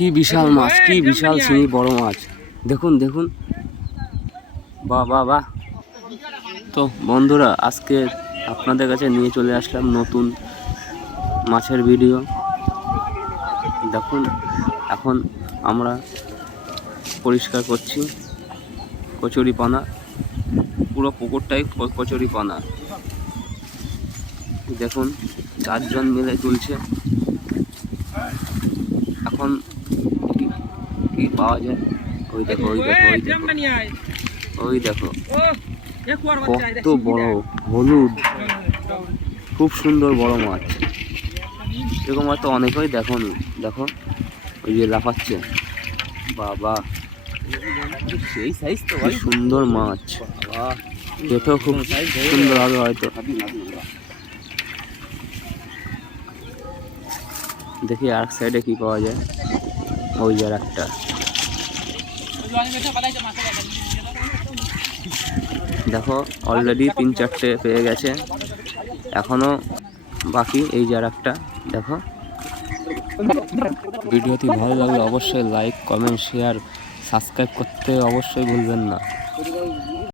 কি বিশাল মাছ, কি বিশাল শিঙি বড় মাছ। দেখুন দেখুন, বাহ বাহ বাহ। তো বন্ধুরা, আজকে আপনাদের কাছে নিয়ে চলে আসলাম নতুন মাছের ভিডিও। দেখুন, এখন আমরা পরিষ্কার করছি কচুরিপানা, পুরো পুকুরটাই কচুরিপানা। দেখুন, 4 জন মিলে তুলছে। এখন কি পাওয়া যায়? ওই দেখো, ওই দেখো, ওই দেখো, ওই দেখো, কত বড় হলুদ, খুব সুন্দর বড় মাছ। এরকম হয়তো অনেকেই দেখোনি। দেখো, ওই যে লাফাচ্ছে। বাবা, সেই সাইজ তো, কি সুন্দর মাছ। এটাও খুব সুন্দর হবে হয়তো। দেখি আর সাইডে কি পাওয়া যায়। ওই যে একটা, দেখো অলরেডি 3-4টে পেয়ে গেছে, এখনো বাকি। এই যে একটা, দেখো। ভিডিওটি ভালো লাগলে অবশ্যই লাইক, কমেন্ট, শেয়ার, সাবস্ক্রাইব করতে অবশ্যই ভুলবেন না।